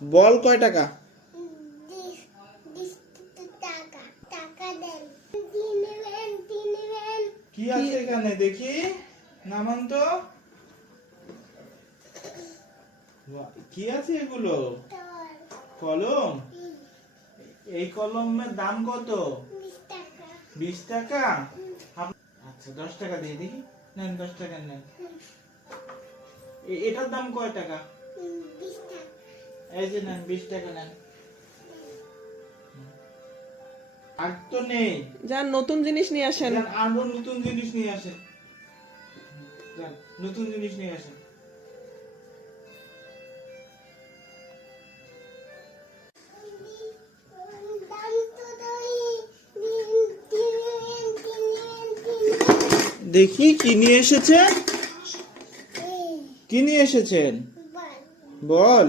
বল কয় টাকা? কি আছে এখানে দেখি, নামান তো। কি আছে এগুলো? কলম। এই কলমের দাম কত? 20 টাকা। আচ্ছা 10 টাকা দিয়ে দেখি, নেন 10 টাকা নেন। এটার দাম কয় টাকা? 20 টাকা। এই যে নেন 20 টাকা নেন। আর তো নেই, যান নতুন জিনিস নিয়ে আসেন। যান আরো নতুন জিনিস নিয়ে আসেন, যান নতুন জিনিস নিয়ে আসেন। দেখি কি নিয়ে এসেছে, কি নিয়ে এসেছেন? বল।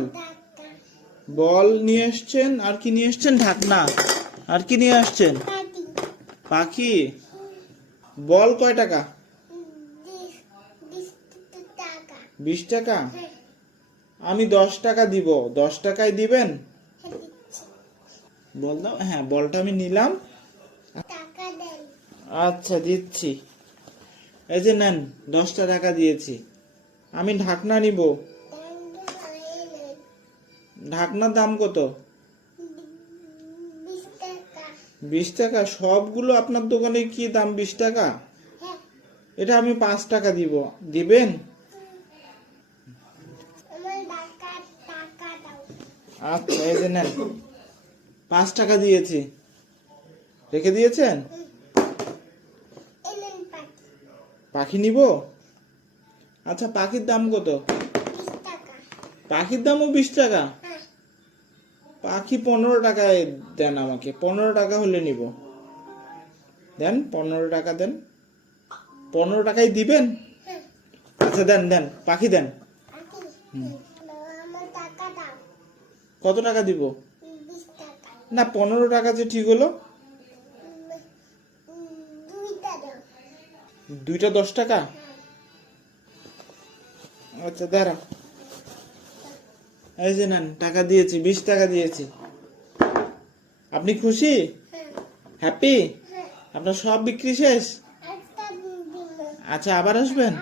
বল নিয়ে এসেছেন, আর কি নিয়ে এসেছেন? ঢাকনা। আর কি নিয়ে আসছেন? পাখি। বল কয় টাকা? 20 টাকা। আমি 10 টাকা দিব, 10 টাকায় দিবেন? বল দাও। হ্যাঁ বলটা আমি নিলাম। আচ্ছা দিচ্ছি, এই যে নেন 10 টাকা দিয়েছি। আমি ঢাকনা নিব। ঢাকনার দাম কত? 20 টাকা। সবগুলো আপনার দোকানে কি দাম 20 টাকা? এটা আমি 5 টাকা দিব, দিবেন? আচ্ছা এই যে নেন 5 টাকা দিয়েছি, রেখে দিয়েছেন। পাখি নিব। আচ্ছা পাখির দাম কত? পাখির দামও 20 টাকা। পাখি 15 টাকায় দেন আমাকে, 15 টাকা হলে নিব। দেন 15 টাকা দেন, 15 টাকায় দিবেন? আচ্ছা দেন দেন, পাখি দেন। কত টাকা দিব? না 15 টাকা যে ঠিক হলো। দুইটা 10 টাকা। আচ্ছা দাঁড়া, এই যে নেন টাকা দিয়েছি, 20 টাকা দিয়েছি। আপনি খুশি? হ্যাপি? আপনার সব বিক্রি শেষ? আচ্ছা আবার আসবেন?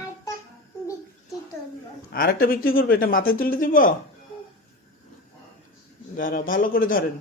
আর একটা বিক্রি করবে, এটা মাথায় তুলে দিব। দাঁড়াও ভালো করে ধরেন।